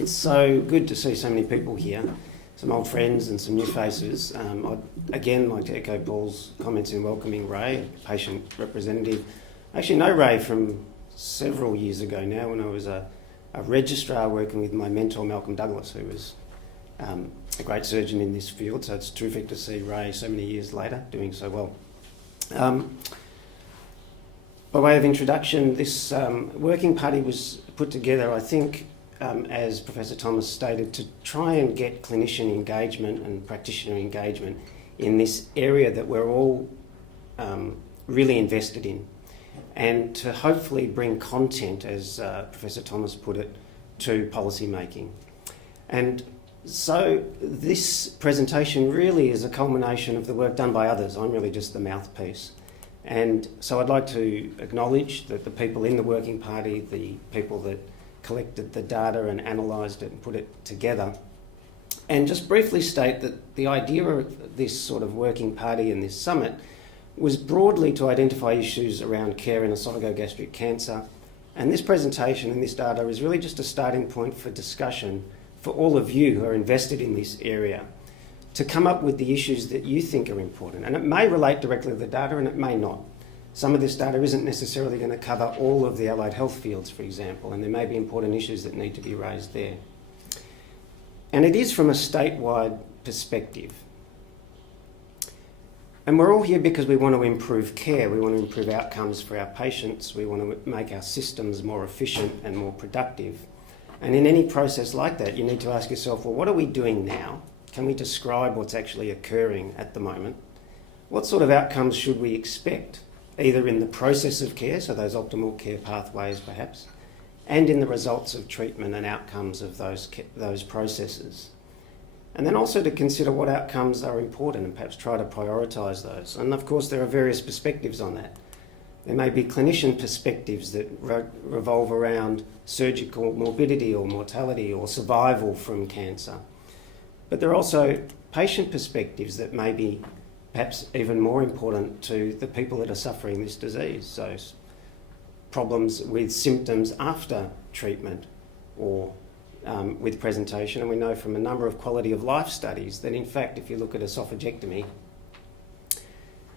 It's so good to see so many people here, some old friends and some new faces. I'd again like to echo Paul's comments in welcoming Ray, patient representative. I actually know Ray from several years ago now when I was a registrar working with my mentor Malcolm Douglas, who was a great surgeon in this field, so it's terrific to see Ray so many years later doing so well. By way of introduction, this working party was put together, I think, as Professor Thomas stated, to try and get clinician engagement and practitioner engagement in this area that we're all really invested in, and to hopefully bring content, as Professor Thomas put it, to policy making. And so this presentation really is a culmination of the work done by others. I'm really just the mouthpiece. And so I'd like to acknowledge that the people in the working party, the people that collected the data and analysed it and put it together, and just briefly state that the idea of this sort of working party and this summit was broadly to identify issues around care in oesophagogastric cancer. And this presentation and this data is really just a starting point for discussion for all of you who are invested in this area, to come up with the issues that you think are important. And it may relate directly to the data and it may not. Some of this data isn't necessarily going to cover all of the allied health fields, for example, and there may be important issues that need to be raised there. And it is from a statewide perspective. And we're all here because we want to improve care, we want to improve outcomes for our patients, we want to make our systems more efficient and more productive. And in any process like that, you need to ask yourself, well, what are we doing now? Can we describe what's actually occurring at the moment? What sort of outcomes should we expect, either in the process of care, so those optimal care pathways perhaps, and in the results of treatment and outcomes of those processes? And then also to consider what outcomes are important and perhaps try to prioritise those. And of course there are various perspectives on that. There may be clinician perspectives that revolve around surgical morbidity or mortality or survival from cancer. But there are also patient perspectives that may be perhaps even more important to the people that are suffering this disease. So problems with symptoms after treatment or with presentation. And we know from a number of quality of life studies that in fact, if you look at esophagectomy,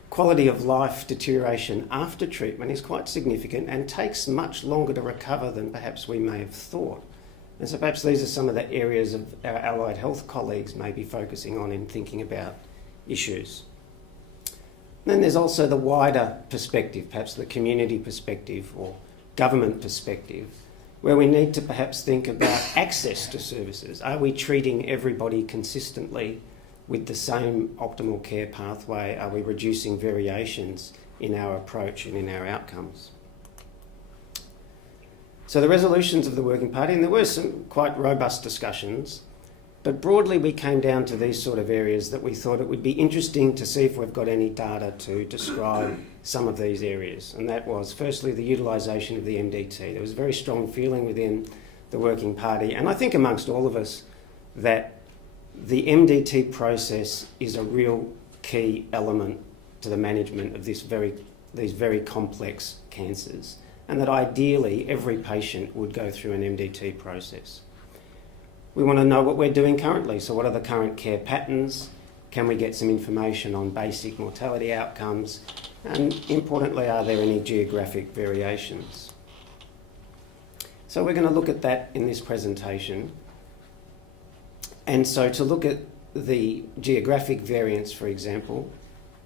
quality of life deterioration after treatment is quite significant and takes much longer to recover than perhaps we may have thought. And so perhaps these are some of the areas of our allied health colleagues may be focusing on in thinking about issues. Then there's also the wider perspective, perhaps the community perspective or government perspective, where we need to perhaps think about access to services. Are we treating everybody consistently with the same optimal care pathway? Are we reducing variations in our approach and in our outcomes? So the resolutions of the working party, and there were some quite robust discussions, but broadly we came down to these sort of areas that we thought it would be interesting to see if we've got any data to describe some of these areas. And that was firstly the utilisation of the MDT. There was a very strong feeling within the working party, and I think amongst all of us, that the MDT process is a real key element to the management of these very complex cancers, and that ideally every patient would go through an MDT process. We want to know what we're doing currently, so what are the current care patterns? Can we get some information on basic mortality outcomes? And importantly, are there any geographic variations? So we're going to look at that in this presentation. And so to look at the geographic variance, for example,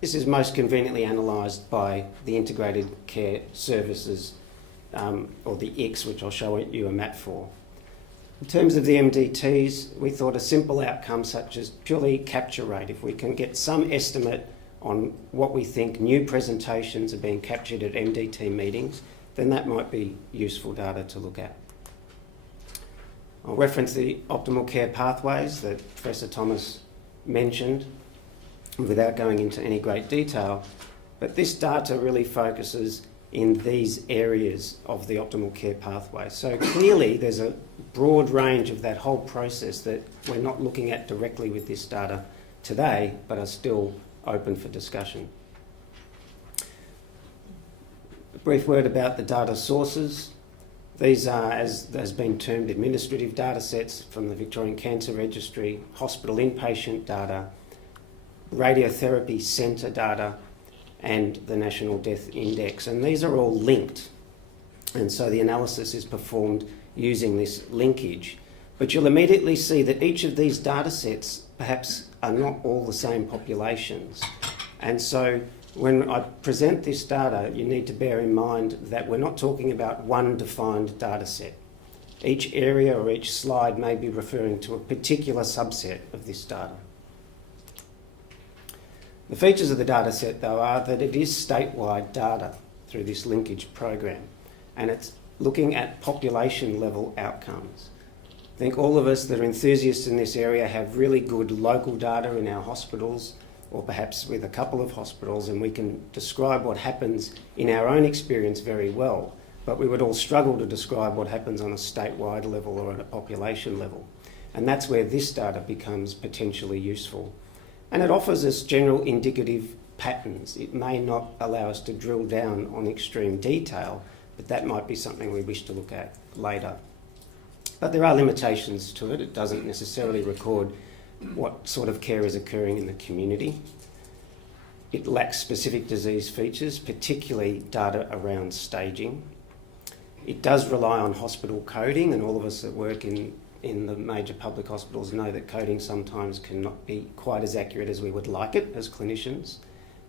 this is most conveniently analysed by the Integrated Care Services, or the ICS, which I'll show you a map for. In terms of the MDTs, we thought a simple outcome such as purely capture rate, if we can get some estimate on what we think new presentations are being captured at MDT meetings, then that might be useful data to look at. I'll reference the optimal care pathways that Professor Thomas mentioned without going into any great detail, but this data really focuses in these areas of the optimal care pathway. So clearly there's a broad range of that whole process that we're not looking at directly with this data today, but are still open for discussion. A brief word about the data sources. These are, as has been termed, administrative datasets from the Victorian Cancer Registry, hospital inpatient data, radiotherapy centre data, and the National Death Index. And these are all linked. And so the analysis is performed using this linkage. But you'll immediately see that each of these datasets perhaps are not all the same populations. And so when I present this data, you need to bear in mind that we're not talking about one defined data set. Each area or each slide may be referring to a particular subset of this data. The features of the data set, though, are that it is statewide data through this linkage program, and it's looking at population level outcomes. I think all of us that are enthusiasts in this area have really good local data in our hospitals, or perhaps with a couple of hospitals, and we can describe what happens in our own experience very well, but we would all struggle to describe what happens on a statewide level or at a population level. And that's where this data becomes potentially useful. And it offers us general indicative patterns. It may not allow us to drill down on extreme detail, but that might be something we wish to look at later. But there are limitations to it. It doesn't necessarily record what sort of care is occurring in the community. It lacks specific disease features, particularly data around staging. It does rely on hospital coding, and all of us that work in the major public hospitals know that coding sometimes cannot be quite as accurate as we would like it as clinicians.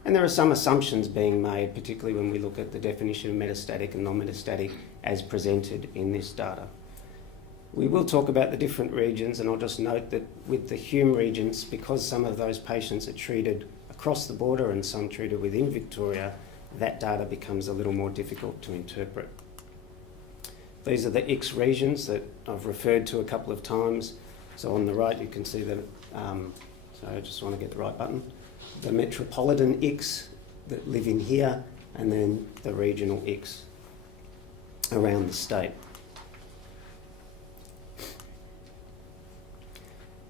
And there are some assumptions being made, particularly when we look at the definition of metastatic and non-metastatic as presented in this data. We will talk about the different regions, and I'll just note that with the Hume regions, because some of those patients are treated across the border and some treated within Victoria, that data becomes a little more difficult to interpret. These are the X regions that I've referred to a couple of times. So on the right you can see that, so I just want to get the right button, the metropolitan X that live in here, and then the regional X around the state.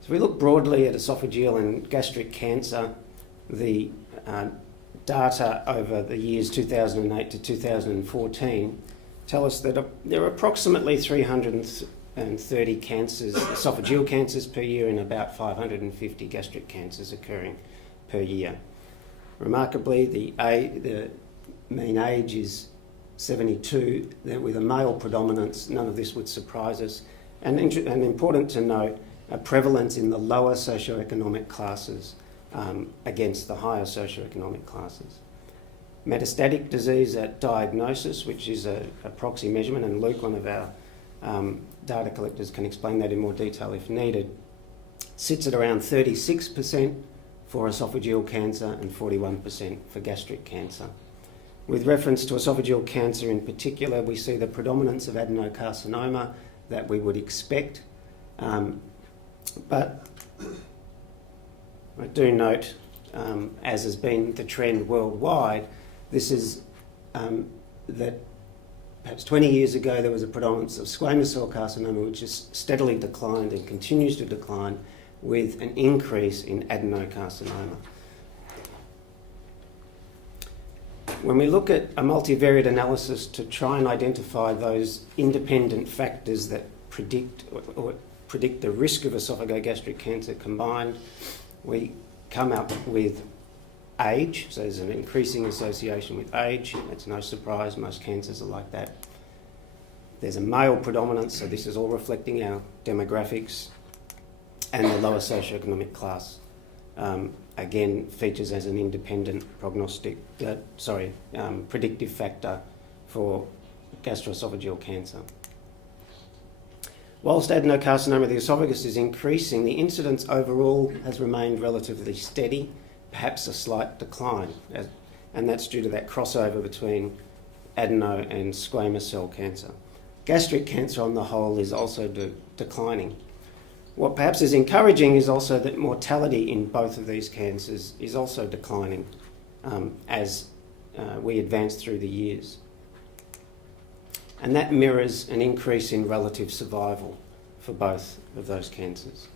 If we look broadly at esophageal and gastric cancer, the data over the years 2008 to 2014 tell us that there are approximately 330 cancers, esophageal cancers per year, and about 550 gastric cancers occurring per year. Remarkably, the mean age is 72, with a male predominance. None of this would surprise us. And important to note, a prevalence in the lower socioeconomic classes against the higher socioeconomic classes. Metastatic disease at diagnosis, which is a proxy measurement, and Luke, one of our data collectors, can explain that in more detail if needed, sits at around 36% for esophageal cancer and 41% for gastric cancer. With reference to esophageal cancer in particular, we see the predominance of adenocarcinoma that we would expect. But I do note, as has been the trend worldwide, this is that perhaps 20 years ago there was a predominance of squamous cell carcinoma, which has steadily declined and continues to decline, with an increase in adenocarcinoma. When we look at a multivariate analysis to try and identify those independent factors that predict the risk of esophagogastric cancer combined, we come up with age. So there's an increasing association with age. It's no surprise, most cancers are like that. There's a male predominance, so this is all reflecting our demographics. And the lower socioeconomic class, again, features as an independent predictive factor for gastroesophageal cancer. Whilst adenocarcinoma of the esophagus is increasing, the incidence overall has remained relatively steady, perhaps a slight decline, and that's due to that crossover between adeno and squamous cell cancer. Gastric cancer on the whole is also declining. What perhaps is encouraging is also that mortality in both of these cancers is also declining as we advance through the years. And that mirrors an increase in relative survival for both of those cancers.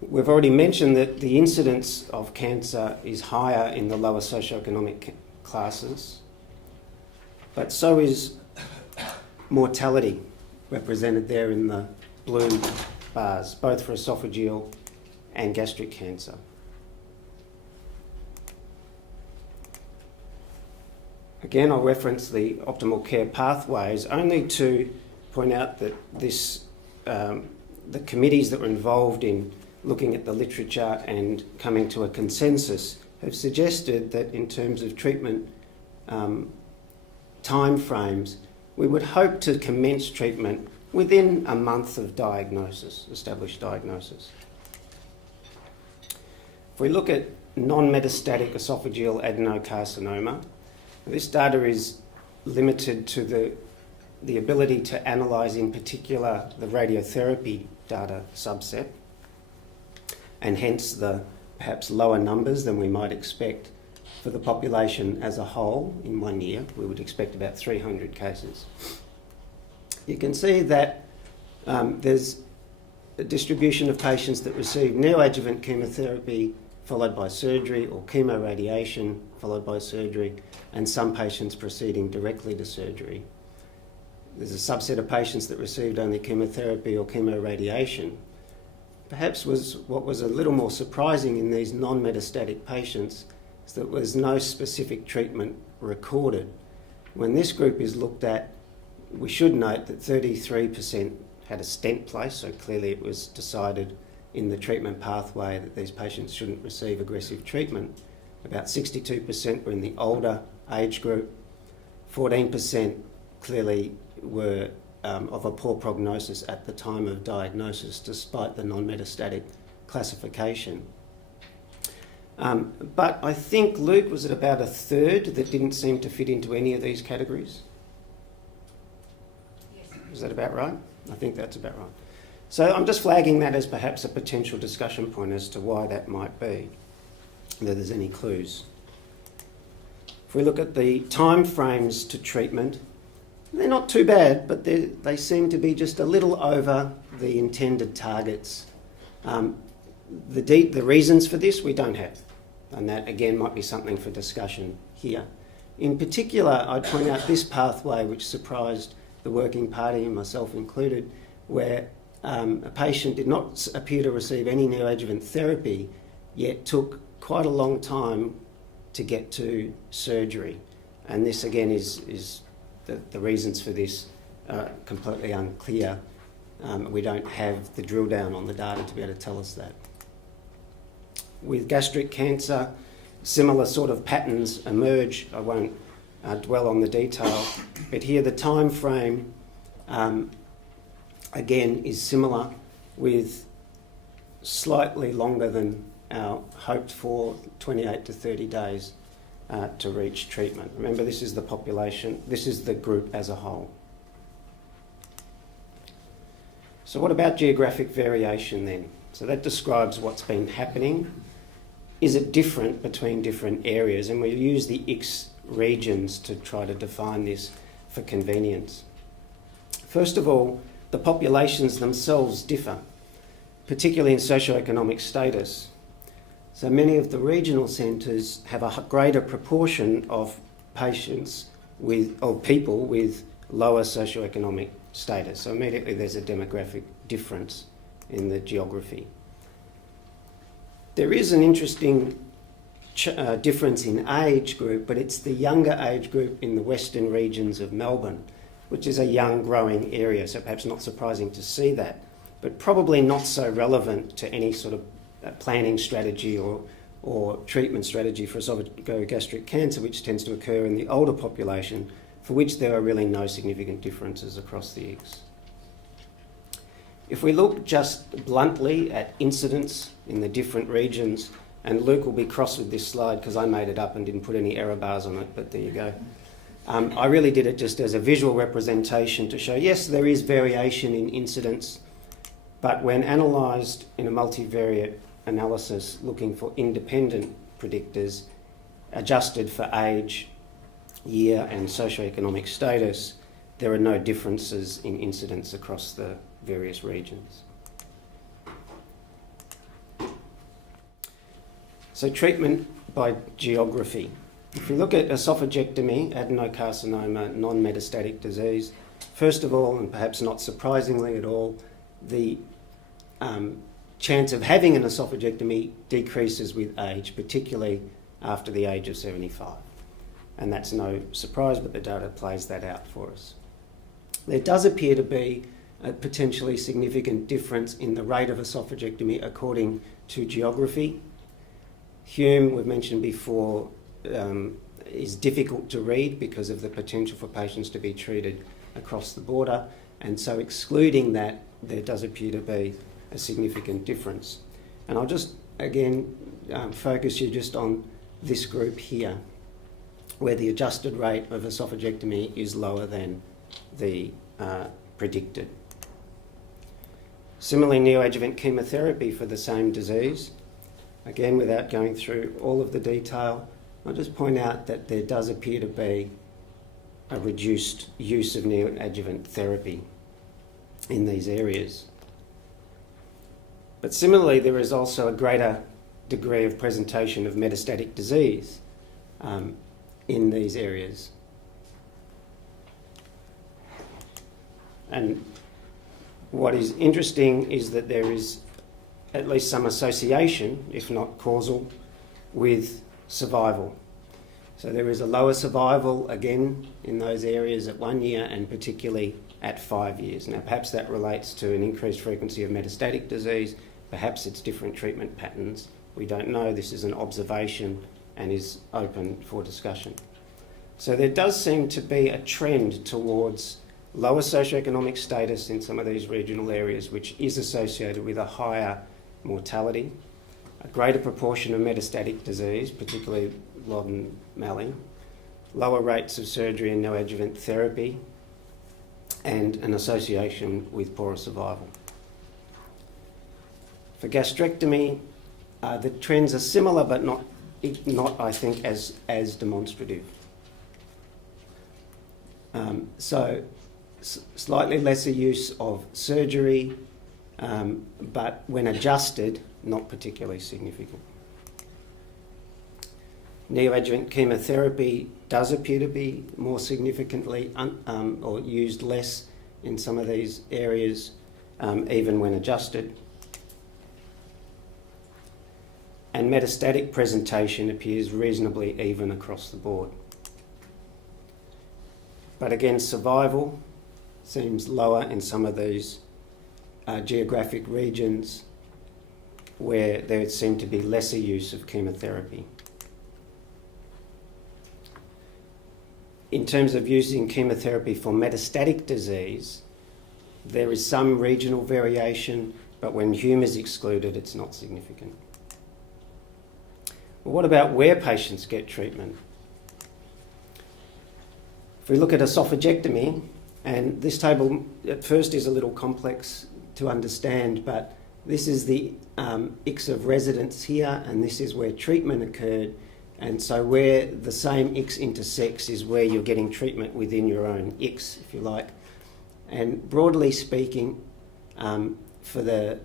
We've already mentioned that the incidence of cancer is higher in the lower socioeconomic classes. but so is mortality, represented there in the blue bars, both for esophageal and gastric cancer. Again, I'll reference the optimal care pathways only to point out that this, the committees that were involved in looking at the literature and coming to a consensus have suggested that in terms of treatment timeframes, we would hope to commence treatment within a month of diagnosis, established diagnosis. If we look at non-metastatic esophageal adenocarcinoma, this data is limited to the ability to analyse in particular the radiotherapy data subset, and hence the perhaps lower numbers than we might expect for the population as a whole in 1 year. We would expect about 300 cases. You can see that there's a distribution of patients that receive neoadjuvant chemotherapy followed by surgery, or chemoradiation followed by surgery, and some patients proceeding directly to surgery. There's a subset of patients that received only chemotherapy or chemoradiation. Perhaps what was a little more surprising in these non-metastatic patients is that there was no specific treatment recorded. When this group is looked at, we should note that 33% had a stent placed, so clearly it was decided in the treatment pathway that these patients shouldn't receive aggressive treatment. About 62% were in the older age group. 14% clearly were of a poor prognosis at the time of diagnosis, despite the non-metastatic classification. But I think, Luke, was it about a third that didn't seem to fit into any of these categories? Yes. Is that about right? I think that's about right. So I'm just flagging that as perhaps a potential discussion point as to why that might be, whether there's any clues. If we look at the time frames to treatment, they're not too bad, but they seem to be just a little over the intended targets. The reasons for this we don't have, and that again might be something for discussion here. In particular, I'd point out this pathway which surprised the working party and myself included, where a patient did not appear to receive any neoadjuvant therapy, yet took quite a long time to get to surgery. And this again is the reasons for this are completely unclear. We don't have the drill down on the data to be able to tell us that. With gastric cancer, similar sort of patterns emerge. I won't dwell on the detail, but here the time frame again is similar, with slightly longer than our hoped for 28 to 30 days to reach treatment. Remember, this is the population, this is the group as a whole. So what about geographic variation then? So that describes what's been happening. Is it different between different areas? And we use the X regions to try to define this for convenience. First of all, the populations themselves differ, particularly in socioeconomic status. So many of the regional centres have a greater proportion of patients or people with lower socioeconomic status. So immediately there's a demographic difference in the geography. There is an interesting difference in age group, but it's the younger age group in the western regions of Melbourne, which is a young growing area, so perhaps not surprising to see that, but probably not so relevant to any sort of planning strategy or treatment strategy for esophagogastric cancer, which tends to occur in the older population, for which there are really no significant differences across the X. If we look just bluntly at incidence in the different regions, and Luke will be cross with this slide because I made it up and didn't put any error bars on it, but there you go. I really did it just as a visual representation to show, yes, there is variation in incidence, but when analysed in a multivariate analysis looking for independent predictors adjusted for age, year and socioeconomic status, there are no differences in incidence across the various regions. So treatment by geography. If we look at esophagectomy, adenocarcinoma, non-metastatic disease, first of all, and perhaps not surprisingly at all, the chance of having an esophagectomy decreases with age, particularly after the age of 75. And that's no surprise, but the data plays that out for us. There does appear to be a potentially significant difference in the rate of esophagectomy according to geography. Hume, we've mentioned before, is difficult to read because of the potential for patients to be treated across the border, and so excluding that, there does appear to be a significant difference. And I'll just again focus you just on this group here, where the adjusted rate of esophagectomy is lower than the predicted. Similarly, neoadjuvant chemotherapy for the same disease, again without going through all of the detail, I'll just point out that there does appear to be a reduced use of neoadjuvant therapy in these areas. But similarly, there is also a greater degree of presentation of metastatic disease in these areas. And what is interesting is that there is at least some association, if not causal, with survival. So there is a lower survival, again, in those areas at 1 year and particularly at 5 years. Now, perhaps that relates to an increased frequency of metastatic disease, perhaps it's different treatment patterns. We don't know. This is an observation and is open for discussion. So there does seem to be a trend towards lower socioeconomic status in some of these regional areas, which is associated with a higher mortality, a greater proportion of metastatic disease, particularly Loddon-Malling, lower rates of surgery and neoadjuvant therapy, and an association with poorer survival. For gastrectomy, the trends are similar, but not I think, as demonstrative. Slightly lesser use of surgery, but when adjusted, not particularly significant. Neoadjuvant chemotherapy does appear to be more significantly or used less in some of these areas, even when adjusted. And metastatic presentation appears reasonably even across the board. But again, survival seems lower in some of these geographic regions where there seemed to be lesser use of chemotherapy. In terms of using chemotherapy for metastatic disease, there is some regional variation, but when Hume is excluded, it's not significant. Well, what about where patients get treatment? If we look at esophagectomy, and this table at first is a little complex to understand, but this is the ICS of residence here, and this is where treatment occurred. And so where the same ICS intersects is where you're getting treatment within your own ICS, if you like. And broadly speaking, for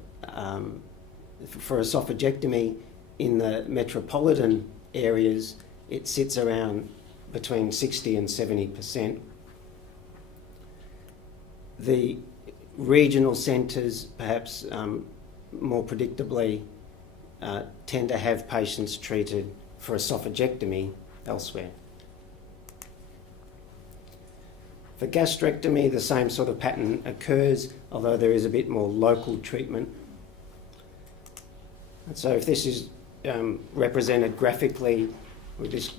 esophagectomy in the metropolitan areas, it sits around between 60 and 70%. The regional centres, perhaps more predictably, tend to have patients treated for esophagectomy elsewhere. For gastrectomy, the same sort of pattern occurs, although there is a bit more local treatment. And so if this is represented graphically with this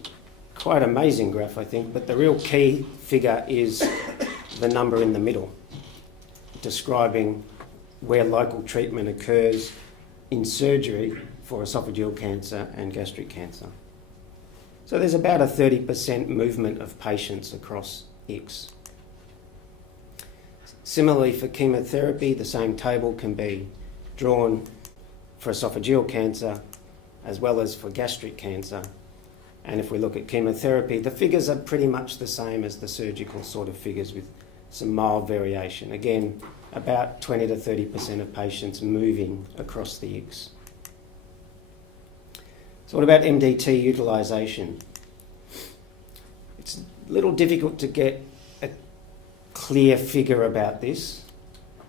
quite amazing graph, I think, but the real key figure is the number in the middle, describing where local treatment occurs in surgery for esophageal cancer and gastric cancer. So there's about a 30% movement of patients across ICS. Similarly, for chemotherapy, the same table can be drawn for esophageal cancer as well as for gastric cancer. And if we look at chemotherapy, the figures are pretty much the same as the surgical sort of figures with some mild variation. Again, about 20 to 30% of patients moving across the ICS. So what about MDT utilisation? It's a little difficult to get a clear figure about this.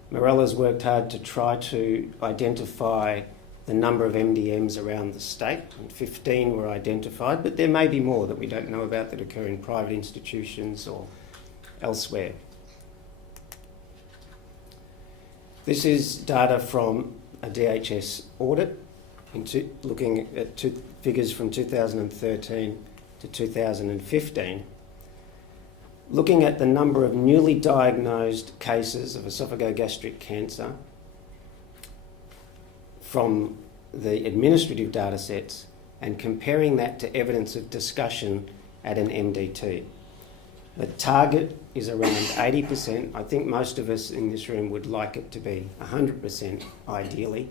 Morella's worked hard to try to identify the number of MDMs around the state, and 15 were identified, but there may be more that we don't know about that occur in private institutions or elsewhere. This is data from a DHS audit, looking at figures from 2013 to 2015, looking at the number of newly diagnosed cases of esophagogastric cancer from the administrative datasets and comparing that to evidence of discussion at an MDT. The target is around 80%. I think most of us in this room would like it to be 100% ideally.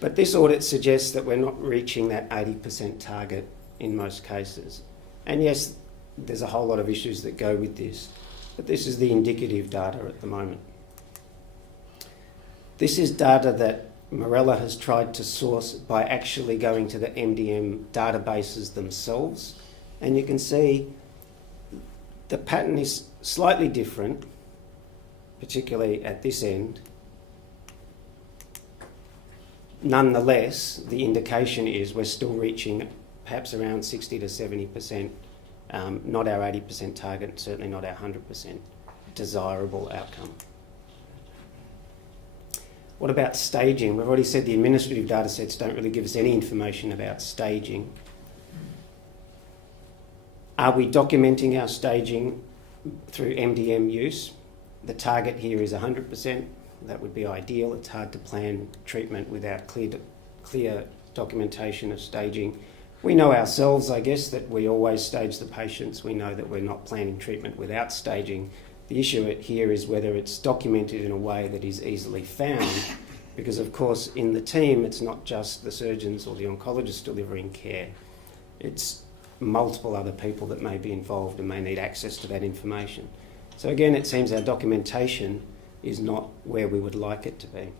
But this audit suggests that we're not reaching that 80% target in most cases. And yes, there's a whole lot of issues that go with this, but this is the indicative data at the moment. This is data that Morella has tried to source by actually going to the MDM databases themselves. And you can see the pattern is slightly different, particularly at this end. Nonetheless, the indication is we're still reaching perhaps around 60 to 70%, not our 80% target, certainly not our 100% desirable outcome. What about staging? We've already said the administrative datasets don't really give us any information about staging. Are we documenting our staging through MDM use? The target here is 100%. That would be ideal. It's hard to plan treatment without clear documentation of staging. We know ourselves, I guess, that we always stage the patients. We know that we're not planning treatment without staging. The issue here is whether it's documented in a way that is easily found, because of course in the team it's not just the surgeons or the oncologists delivering care. It's multiple other people that may be involved and may need access to that information. So again, it seems our documentation is not where we would like it to be.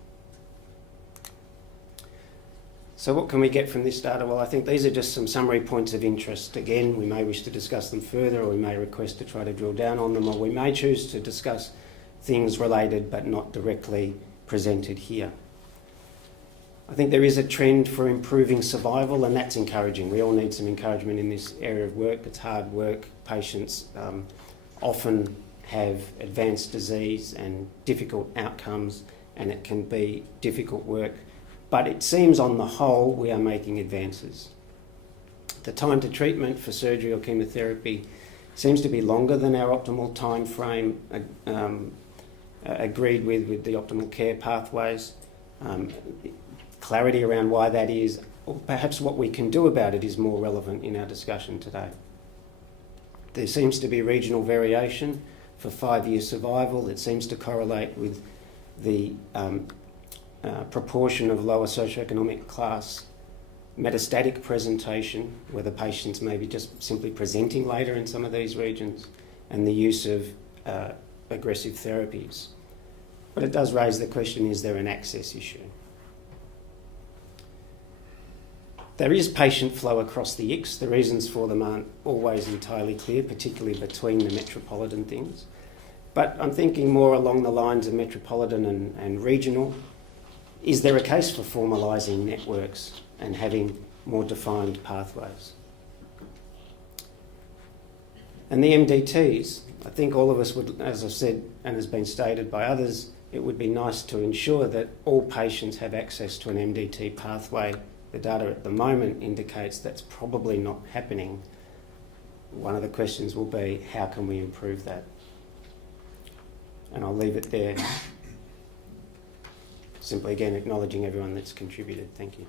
So what can we get from this data? Well, I think these are just some summary points of interest. Again, we may wish to discuss them further, or we may request to try to drill down on them, or we may choose to discuss things related but not directly presented here. I think there is a trend for improving survival, and that's encouraging. We all need some encouragement in this area of work. It's hard work. Patients often have advanced disease and difficult outcomes, and it can be difficult work. But it seems on the whole we are making advances. The time to treatment for surgery or chemotherapy seems to be longer than our optimal time frame agreed with the optimal care pathways. Clarity around why that is, or perhaps what we can do about it, is more relevant in our discussion today. There seems to be regional variation for 5-year survival. It seems to correlate with the proportion of lower socioeconomic class metastatic presentation, where the patients may be just simply presenting later in some of these regions, and the use of aggressive therapies. But it does raise the question, is there an access issue? There is patient flow across the ICS. The reasons for them aren't always entirely clear, particularly between the metropolitan things. But I'm thinking more along the lines of metropolitan and regional. Is there a case for formalising networks and having more defined pathways? And the MDTs, I think all of us would, as I've said and has been stated by others, it would be nice to ensure that all patients have access to an MDT pathway. The data at the moment indicates that's probably not happening. One of the questions will be, how can we improve that? And I'll leave it there. Simply again acknowledging everyone that's contributed. Thank you.